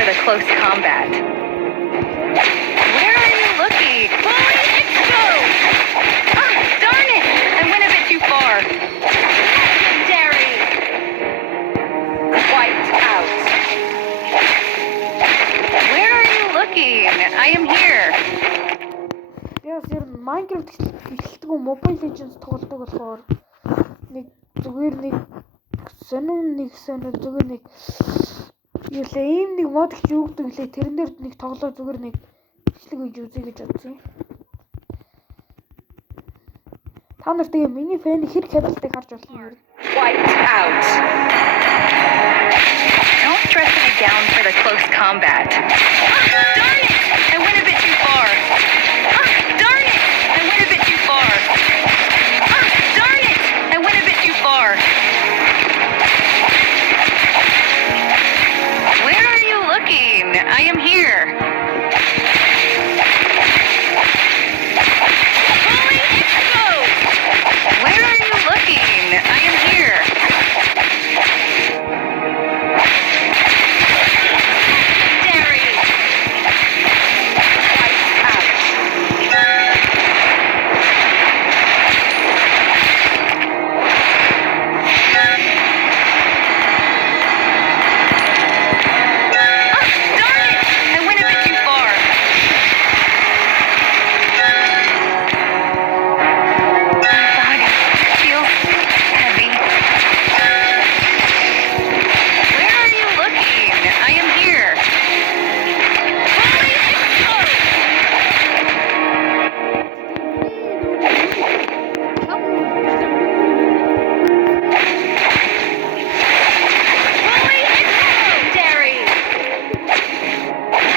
for the close combat. Where are you looking? Fully exposed! Ah, darn it! I went a bit too far. Legendary! Wiped out. Where are you looking? I am here. Яс ер нь Minecraft эхэлдэг Mobile Legends тоглодог болохоор нэг зүгээр нэг зүгээр нэг юулаа ийм нэг мод гэж өгдөг лээ. Тэрэн дээр нэг тоглоо зүгээр нэг бичлэг хийж үзье гэж бодсон. Та нар тэгээ миний фэн хэр кабелтэй харж болно юм. Wiped out. Don't stress me down for the close combat. Ah, darn it! I went a bit too far. Ah, darn it! I went a bit too far. Ah, darn it! I went a bit too far. Where are you looking? I am here. Fully exposed! Where are you looking? I am here. Legendary! Wiped out. Darn it! I went a bit too far. My body feels heavy. Where are you looking? I am here. Fully exposed! Fully exposed! Legendary!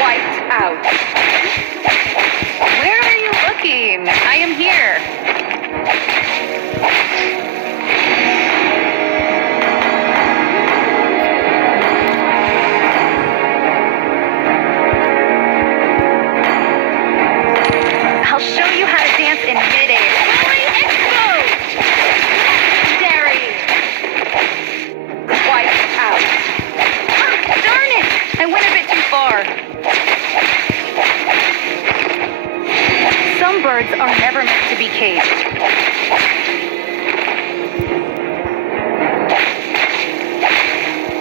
Wiped out. Where are you looking? I am here. I'll show you how to dance in midair. Fully exposed! Legendary! Wiped out. Ah, darn it! I went a bit too far. Some birds are never meant to be caged.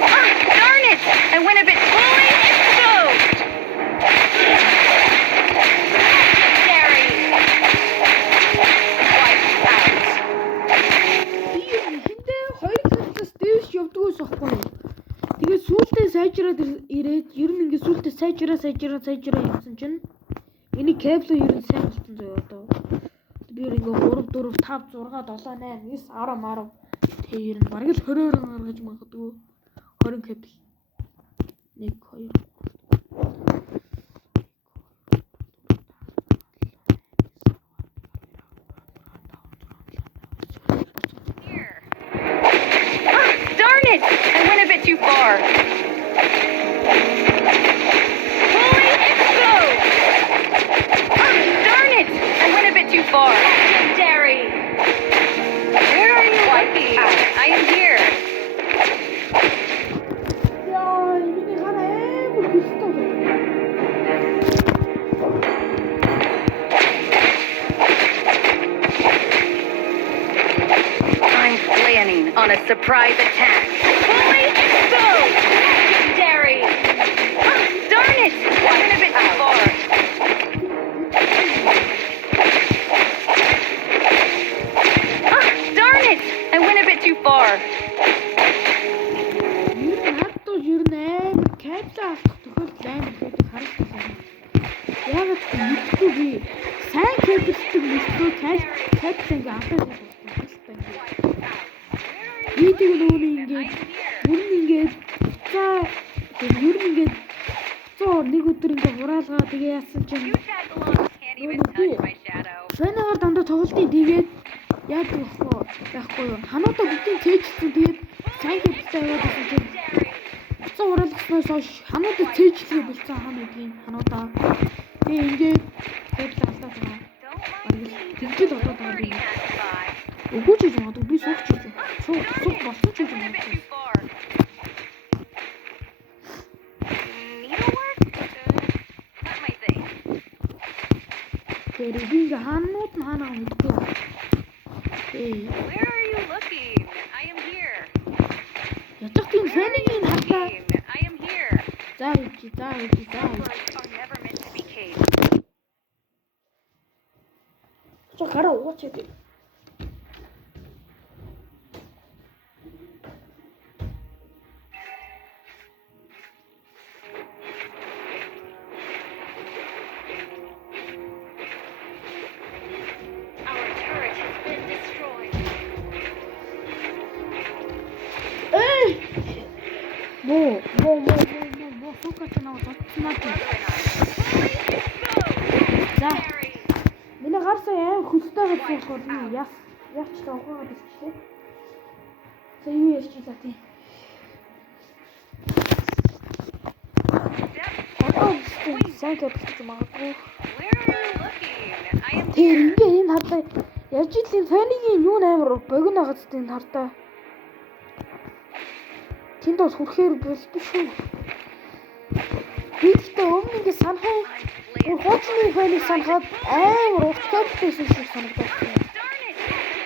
Ah, darn it! I went a bit fully exposed. Legendary! Wiped out. Эхэндээ 2 класс дэвш явдгоос ахгүй юу. Тэгээд сүүлдээ сайжраад ирээд ер нь ингээд сүүлдээ сайжраа явсан чинь миний кабел ер нь сайн болсон зөө одоо. Би ер ингээд 3 4 5 6 7 8 9 10 тэг ер нь бараг л 20 гаргаж магадгүй 20 кабел 1 2 Here. Ah, darn it! I went a bit too far. Fully exposed! Ah, darn it! I went a bit too far. Legendary! Where are you looking? I am here. яа миний хана амар хөстэй. I'm planning on a surprise attack. Fully exposed! Legendary! Ah, darn it! I went a bit too far. Ah, darn it! I went a bit too far. Ер нь амар кабел авах тохиолдол амар байдаг харагдсан. Яагаад ч мэдгүй би сайн кабелтэй мэдгүй кабел ингээ авах болсон. Видео нүүн ингээд ер нь ингээд нэг өдөр ингээ хураалгаа тэгээ яасан чинь фэнээр дандаа тоглолтын тэгээд яадаг байхгүй юу. Хануудаа бүгдийг цээжсэн тэгээд сайн кабелтэй яваад байсан чинь буцаа хураалгаснаас хойш хануудаа цээжлээ болсон хануудаа. Тэгээ ингээд кабел алдаад байгаа. Тэгжэл одоод байгаа юм. Өгөөч гэж боддог би сууч гэж. Суух болсон ч гэж боддог. Тэгэхээр би ингээ хаанууд нь хаанаа мэдгүй. Where are you looking? I am here. Ятах тийм фэнийг хатаа. I am here. За. Birds are never meant to be caged. Чи гараа уучаад. Our turret has been destroyed. Moo. Сукач наваа татснаа. За. Harry. Миний гарсан аим хөлтэй байсан болохоор яач тавхаад ирчихлээ. За юу ярьчихлаа тий. Сайн капитал магадгүй. Where are you looking? I am Тэр here. ингээ энэ хардаа яаж илийн фэнигийн юу амар богино хагац энэ хардаа. Тэнд бас хүрхээр болдог шүү. Би гэхдээ өмнө ингээ санахаа хуучны фэнийг санахад амар урт капиталсэн шиг санагдав.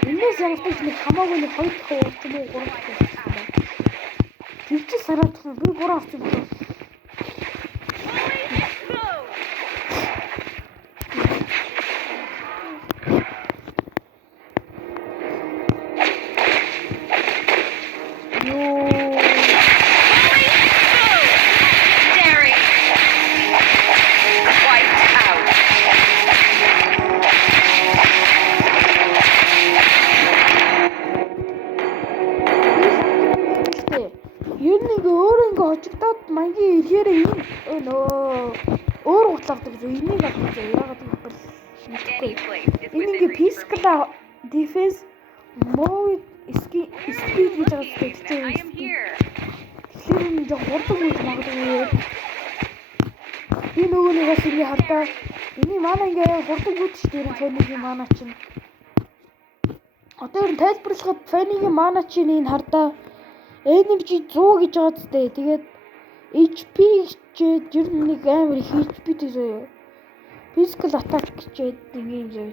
Энэс ямартай ч нэг хамаагүй нэг 2 дахь урт юм уу 3 дахь урт юм байна. Тэр чи санаадах би 3 авч юм байна. Derry. Wiped out. Ер нь ингээ өөр ингээ хожигдоод маягийн ихээр нөө өөр утлаадаг зү энийг авах зү яагаад юм бол Any place is энэ within ингээ reach for me. пискала дефенс моо спид гэж байгаа Looking. I am зүйл. here. Тэгэхээр энэ жоо хурдан үйл магадгүй. Би нөгөө нэг бас ингээ хартаа энэ манай ингээ хурдан гүйдэж дээр фэнигийн манай чинь. Одоо ер нь тайлбарлахад фэнигийн манай чинь энэ хартаа energy 100 гэж байгаа зү. Тэгээд HP гэж ер нь нэг амар их HP дээ. Physical attack гэж нэг юм зөө.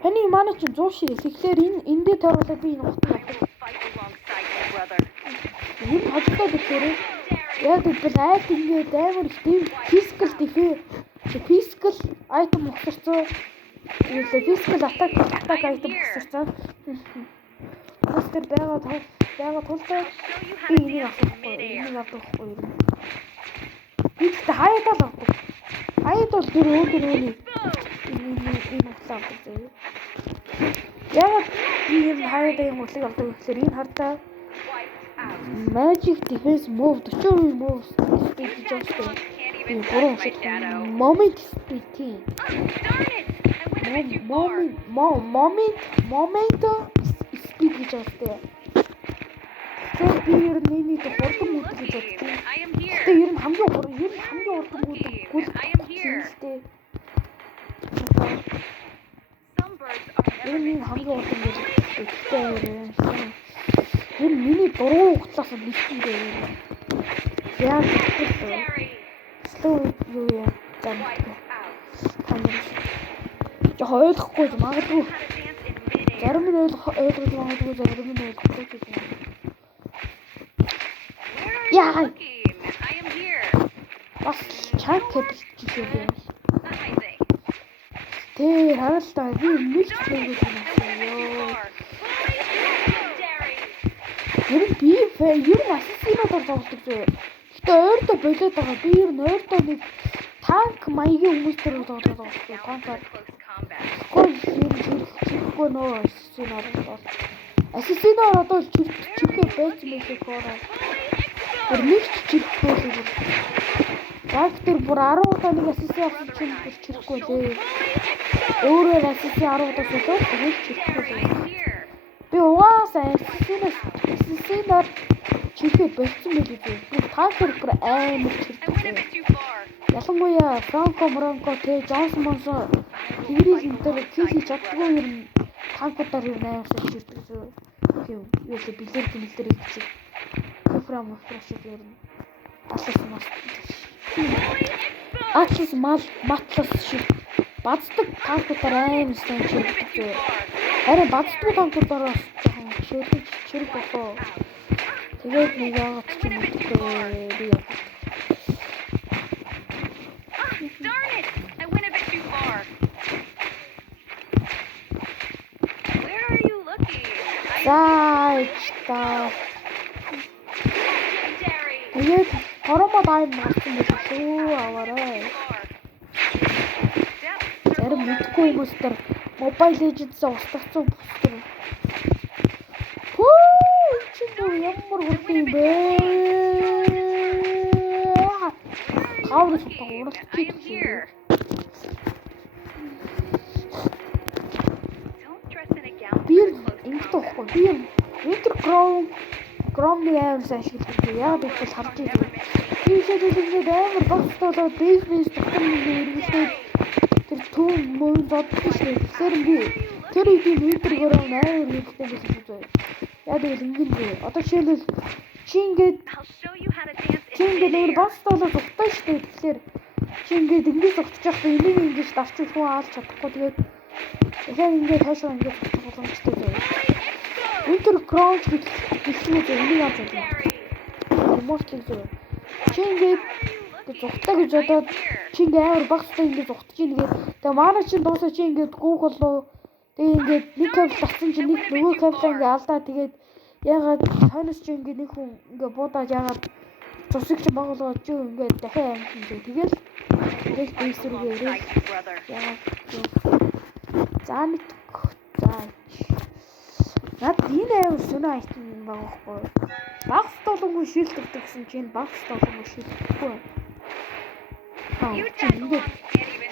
Таны манай чинь 100 шиг. Тэгэхээр энэ дээр тооруулаад би энэ утга авах. Fight alongside you, brother. Энэ хожигдоод ирэхээр яг бол айл ингээд амар их physical defense, physical item ухсарцсан. Юу physical attack item ухсарцсан. Постэр байгаа тултай Show you how би to энийг dance in авахгүй. midair. Энийг авахгүй юм. Би ч хаяад л авахгүй. Хаяад бол тэр өөр энэ утлаа авдаг зөө. Яг би энэ хаяад энэ утлыг авдаг гэхээр энэ хардаа Wiped out. Magic Defense Move 40% move speed гэж байна. Can't Энэ even гурван find my shadow. moment speed тийм. Darn it! I went a bit too far. Moment speed гэж байна. Тэгэхээр би ер нь энийг хурдан мод гэж боддог. I am here. Гэтэ ер нь хамгийн хурдан мод гүйл I am here. хэлтэй. Some birds are Ер never нь meant to be хамгийн хурдан caged. гэж боддог. Тэр миний дуруу утлаас нэгэн дээр. Яг тэгэхээр Derry. slow юу яа. Wiped out. Яг ойлгохгүй магадгүй. How to dance in midair. Зарим нь ойлгож магадгүй, зарим нь ойлгохгүй ч юм. Where are Yeah. you looking? I am here. Бас чанк гэдэг жишээ байна. Amazing. Тэ харалтаа би нэг ч Darn нэг it! I went a bit too юм. far. Derry. Ер нь би ер нь ассасинуудаар тоглодог зөө. Гэтэ ойрдоо болоод байгаа. Би ер нь ойрдоо нэг танк маягийн хүмүүс төр тоглоод байгаа. Танкаар. Close combat. Чирхгүй нөө ассасинаар одоо чирхээ байж мэйхээ хоороо. Тэр нэг ч чирхгүй л. Яг тэр бүр 10 удаа нэг ассасин авсан чинь бүр чирхгүй лээ. Өөрөө ассасин 10 удаа солиод тэгээд чирхгүй Derry, лээ. I am here. Би угаасаа ассасинаар чирхээ болцсон байл үү. Би танкер бүр амар I went a чирхээ. bit too far. Ялангуяа Франко тэ Джонсон Монсон тэгрийг энэ хийх чаддгүй юм танкуудаар юу наймсан ширдэг зөө. Тийм юу л билэр их чиг. Фрам шиг юм. Атлас мал шиг бацдаг танкуудаар аим сайн чирэгдэж зөө. Харин бацдаг танкуудаар жоохон шилжиж чирэг болоо. Тэгээд нэг яагаад ч юм бэ би яа. Darn it! I went a bit too far. Where are you looking? Заа. Legendary. Тэгээд хоромод аим гарсан байх шүү аваарай. Зарим мэдгүй хүмүүс төр Mobile Legends-аа устгацсан бүстэр. Хөө чи ямар хурд юм бэ? Хаврах таарах I am here. Don't dress in a gown. Би ингэж тоохгүй. Би Winter Chrome-ны аим сайн ашигладаг. Яг тэгвэл харж ирсэн. Би шийдэлгээд амар багтаалаа бейс дотор нэг иргэлээ. Тэр түүн мөн зодчих шээ. Тэгэхээр би тэр үеийн Winter Chrome амар хэрэгтэй байсан шүү. Яг тэгвэл ингэнэ. Одоо жишээлбэл чи ингээд I'll show you how to dance чи in ингээд midair. нэг багтаалаа зогтой шээ. Тэгэхээр чи ингээд ингэж зогтчих яахгүй энийг ингэж дарчих хүн аалж чадахгүй. Тэгээд дахиад ингээд хаашаа ингээд зогтох боломжтой зөө. Winter Chrome гэсэн үг энийг яаж вэ? Мөртлөг зөө. Чи ингээд зогтой гэж бодоод чи ингээд амар багтаа ингээд зогтож ийн гээд тэгээ манай чин дуусаа чи ингээд гүүх болоо. Тэгээ ингээд нэг кабель татсан чи нэг нөгөө кабель ингээд алдаа тэгээд ягаад хойноос чи ингээд нэг хүн ингээд буудаад ягаад цусыг чи боголгоод чи ингээд дахиад амт ингээд тэгэл бейсрүүгээ ирээ. Nice, brother. Ягаад за мэдгүй. За над энэ аюу сүнэ айтсан юм байхгүй. Багс толгой шилдэгдэг гэсэн чинь багс толгой шилдэхгүй. You tackle on.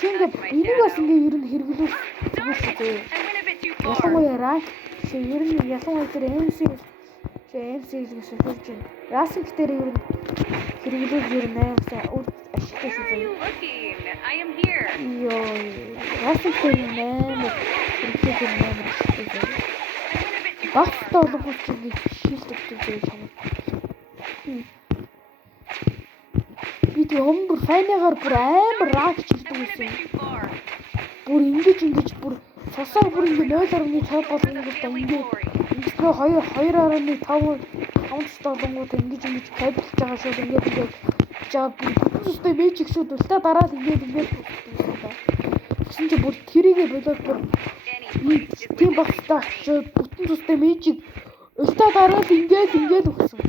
Чи ингээд энийг бас ингээд ер нь хэрэглүүл Darn it! I went a bit too far. ялангуяа ранк чи ер нь ялангуяа тэр MC гэсэн хэлж байна. Расик дээр ер нь хэрэглүүл ер нь амар сайн үр ашигтай Where are шүү. you looking? I am here. Йоо расик дээр нээр хэрэглүүл нээр ашигтай. I went a bit too Багс far. толгой чи ингээд шилдэгдэг гэж байна. Би тэг өмөр файныгаар бүр амар ранк чилдэг I went a байсан. bit too far. Бүр ингэж бүр сосоо бүр ингэ 0.5 болгонгод Killing ингэ glory. ингэснөө 2.5 болгонгод ингэж кабелж байгаа шүү ингэ жаа бүр бүтэн зүстэй мэжик шүү дултаа дараа л ингэ гэсэн чи бүр тэрийгэ болоод бүр Any place is тийм within багтаа шүү бүтэн зүстэй мэжик ултаа дараа л ингэ өгсөн.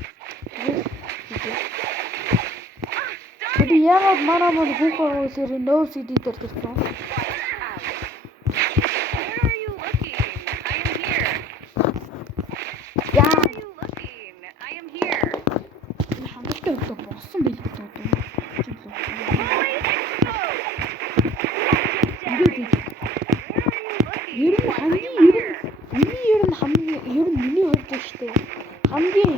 Би яагаад манай хүүхээ үлээр нөө CD дээр төрсөн. Where are you looking? I am here. Яа Where are you looking? I am here. хангалттай өдөө болсон байл гэдэг үү? Holy Ер нь хамгийн миний хувьд шүү дээ. Хамгийн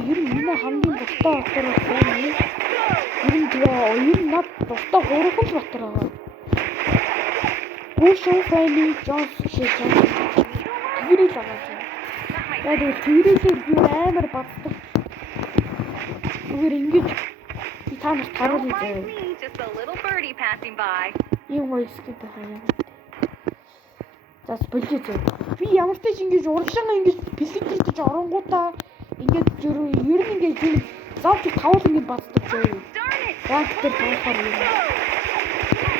дуртай автор байна. Ер нь над дуртай гурван автор байгаа. Ушоо файли Джонс шиг тэрийг байгаа. Яг тэрийг би амар баддаг. Зүгээр ингэж би та нарт Don't харуулъя mind заяа. me, just a little birdie passing by. Ийм voice гэдэг хаяа. Зас болчих зөө. Би ямар ч ингэж урагшаага ингэж пилигэрдэж оронгуудаа ингэж ер нь ингэж завч тавал ингэж баддаг зөө. Darn it! Яг тэр тоохоор юм.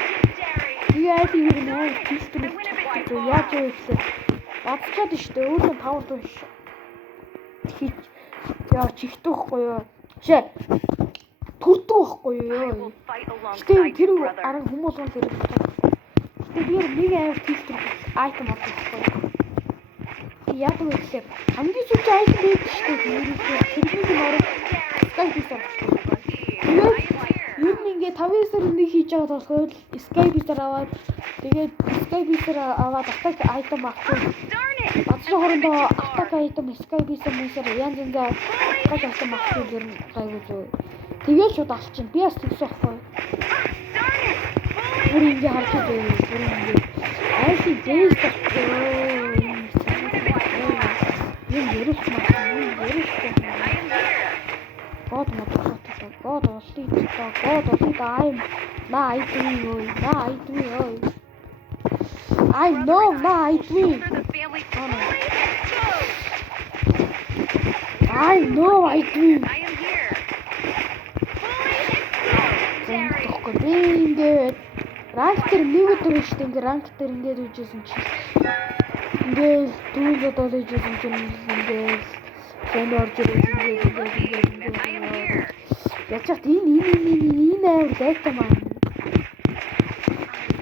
Legendary. Би яг юм аа хэлдэг зөө. Яаж вэ гэхээр бадчаад штэ өөрөө тавал биш. Хич яа чихтэхгүй юу. Шээ. Төрдөг байхгүй I юу. will fight Гэтэ alongside тэр you, brother. арга хүмүүс бол тэр. Гэтэ би нэг амар тийхтэй айтем авчихсан. Яг л үгүй. Хамгийн сүүлийн айтем байдаг шүү дээ. Тэрний нөрөө Skype-ээр авчихсан. I am here. Ер нь ингээ 5-9 нэг хийж байгаа болохоор Skype-ээр аваад тэгээд Skype-ээр аваад атак айтем авчихсан. Darn it! Бацлаа хорондоо атак айтем Skype-ээр мөсөр янз янзаа атак айтем авчихсан ер нь гайгүй зөө. Тэгээд шууд авчихсан. Би бас тэгсэн байхгүй. Darn it! Бүр ингээ харж байгаа. Бүр ингээ айси дэйс тахгүй. Юм ярих маа. I am here. God olliita. I'm oi. I know, no, I do. For the family. Oh, no. Fully exposed. I know, I do. I am here. Fully exposed. Derry. Тэгэхгүй би ингээд ранк дээр нэг өдөр шүү дээ. Ингээд ранк дээр ингээд үжсэн чи. Ингээд дүүлээд олжсэн чинь ингээд сэн орж ирсэн I am here. ячаад энэ амар лайта маа.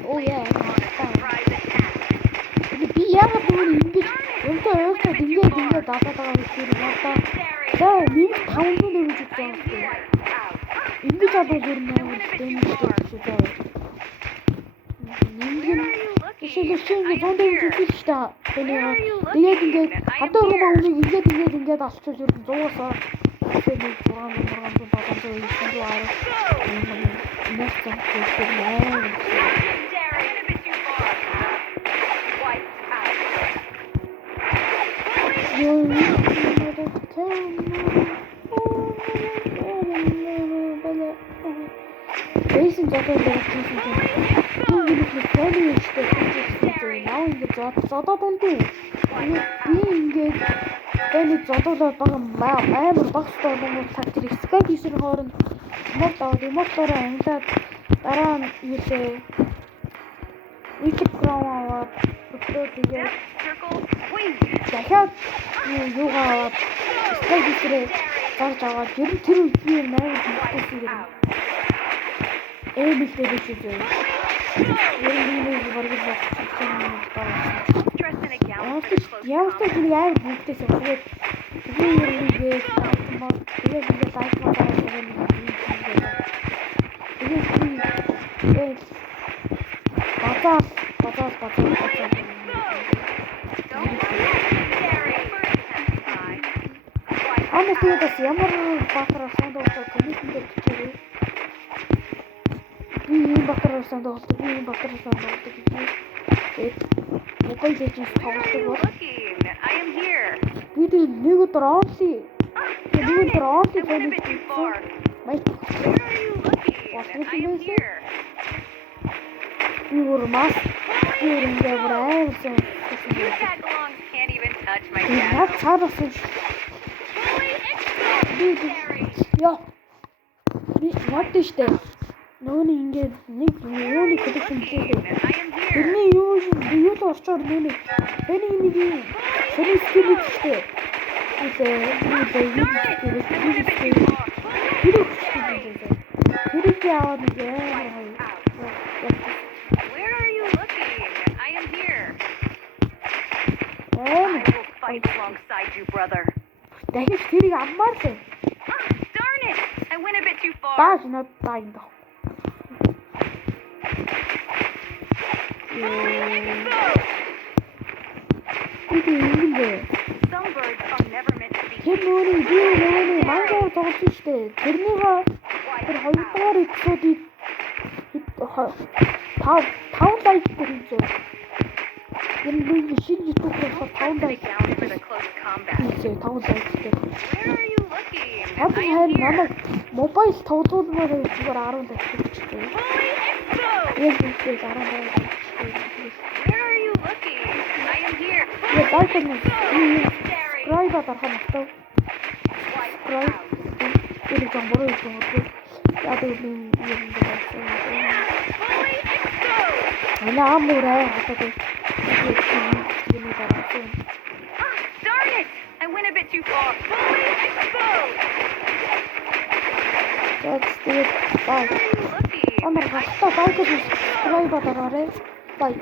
Оо яа. Surprise attack. Би яагаад нүг ингэж өнтөө ойлтод ингээд дагаад байгаа юм шиг надаа. За нэг 5 минут өгч байгаа. Ингэж адуу гэрнэ дэмждэг шүү дээ. Жишээлбэл зонд өгч шүү дээ. Тэгээд ингээд хадаа руу үнийг ингээд алчуулж ер нь 100-аас тэгээд 600 Бэйсэн зодод байсан чинь ингээд таны ихтэй наа ингээд зодод унтээ. Би ингээд таны зодолоод байгаа амар багстай юм тактик скайп хийсэн хооронд мотороо ангилаад дараа нь юусээ Instagram аваад фото тэгээд дахиад юугаа аваад скайп хийсрээ гарч аваад ер нь тэр үед би 8 хийсэн юм. Эбэлтэй биш үү? Ер нь нэг бараг яавтай тэр яа бүгдээс тэгээд би ер нь тэгээд ингээд лайк machen тэгээд бацаа Ана тэгээд ямар баатар сондоо комментээр бичээрэй. Би энэ баатар сондоо Mobile Legends тоглодог бол I am here. бид нэг өдөр онли Where are you looking? I am here. Юурмас юурингээ брэйсэн. You tagalongs can't even touch my Яг shadow. цаарсан. Fully exposed. Яа. Би мод штэ. Нөөний ингээд нэг юуны коллекшн хийдэг. I am here. Тэрний юу л орчоор нөөний. Тэний нэг юм. Тэрний скил штэ. Where are you looking? I am here. I will fight alongside you, brother. Дахиж тэрийг аммаар л. Darn it! I went a bit too far. Бааш над таанд. Some birds are never meant to be. Тэр нөөний мангар тоглосон шүү дээ. Тэрнийхээ тэр 2 дугаар эпизодыг 5 лайк хийсэн. Энэ шинэ YouTube дээр 5 лайк Down for the close combat. хийсэн. 5 лайк дээр. Where are you looking? Хад I am хайр here. намайг мобайл тоглоомоор зүгээр 10 лайк хийчихсэн. Fully exposed. Яг үгүй 10 лайк хийчихсэн. Where are you looking? I am here. Яг лайк нь subscribe дарахад магтав. Subscribe. Тэр жон бороо юм уу? Яг үгүй юм байна. Fully exposed. Ana amurаа хатдаг. Darn it! I went a bit too far. Fully exposed. That's it. Bye. Where are you looking? Амар хатаа лайк subscribe дараарай.